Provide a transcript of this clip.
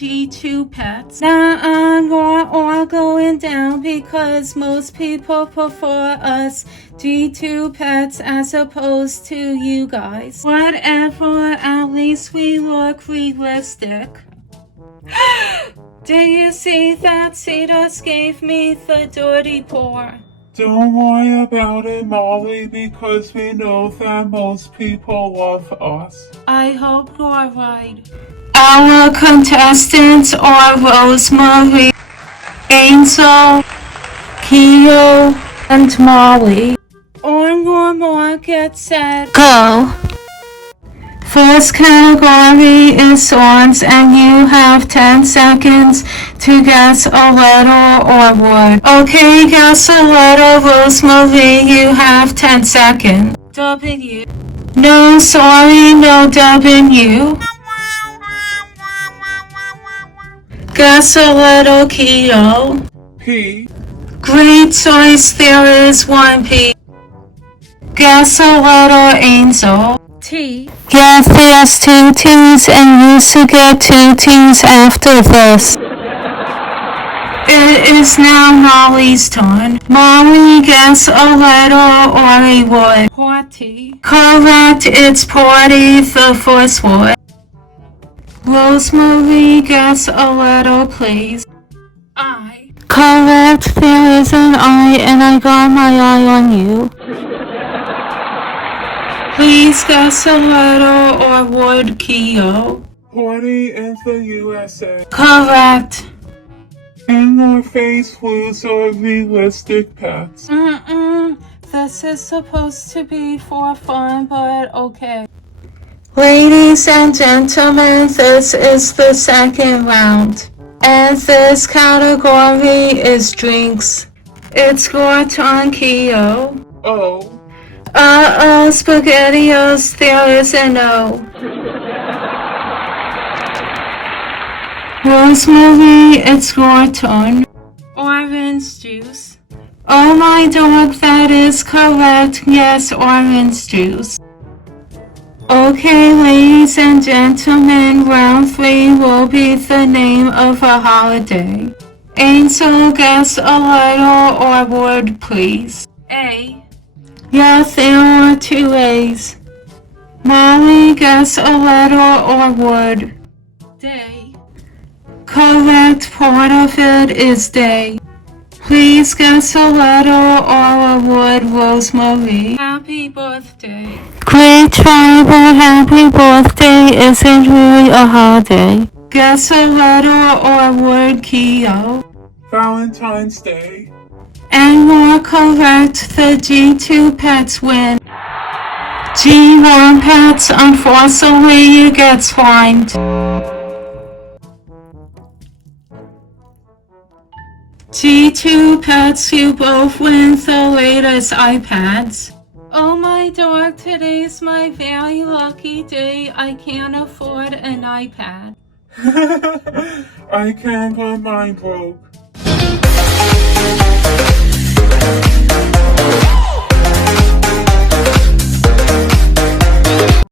G2 pets. Now I'm all going down because most people prefer us G2 pets as opposed to you guys. Whatever, at least we look realistic. Do you see that Cetus gave me the dirty paw? Don't worry about it, Molly, because we know that most people love us. I hope you're right. Our contestants are Rosemary, Angel, Keo, and Molly. On your mark, get set, go! First category is songs, and you have 10 seconds to guess a letter or word. Okay, guess a letter, Rosemary, you have 10 seconds. W. No, sorry, no W. Guess a letter, Keo. P. Great choice, there is one P. Guess a letter, Angel. T. Yes, there's 2 T's, and you should get 2 T's after this. It is now Molly's turn. Molly, guess a letter or a word. Party. Correct, it's party, the first word. Rosemary, guess a letter, please. I. Correct, there is an I, and I got my eye on you. Please guess a letter or word, Keo. Party in the USA. Correct. In your face, foods are realistic pets. This is supposed to be for fun, but okay. Ladies and gentlemen, this is the second round. And this category is drinks. It's your turn, Keo. Oh. SpaghettiOs, there is a no. Rosemary, it's your turn. Orange juice. Oh my dog, that is correct. Yes, orange juice. Okay, ladies and gentlemen, round 3 will be the name of a holiday. Angel, guess a letter or word, please. A. Yes, there are 2 A's. Molly, guess a letter or word. Day. Correct, part of it is day. Please guess a letter or a word, Rosemary. Happy birthday. Great try, but happy birthday isn't really a holiday. Guess a letter or word, Keo. Valentine's Day. And you're correct, the G2 pets win. G1 pets, unfortunately, you get slimed. G2 pets, you both win the latest iPads. Oh my dog, today's my very lucky day. I can't afford an iPad. I can't, but mine broke.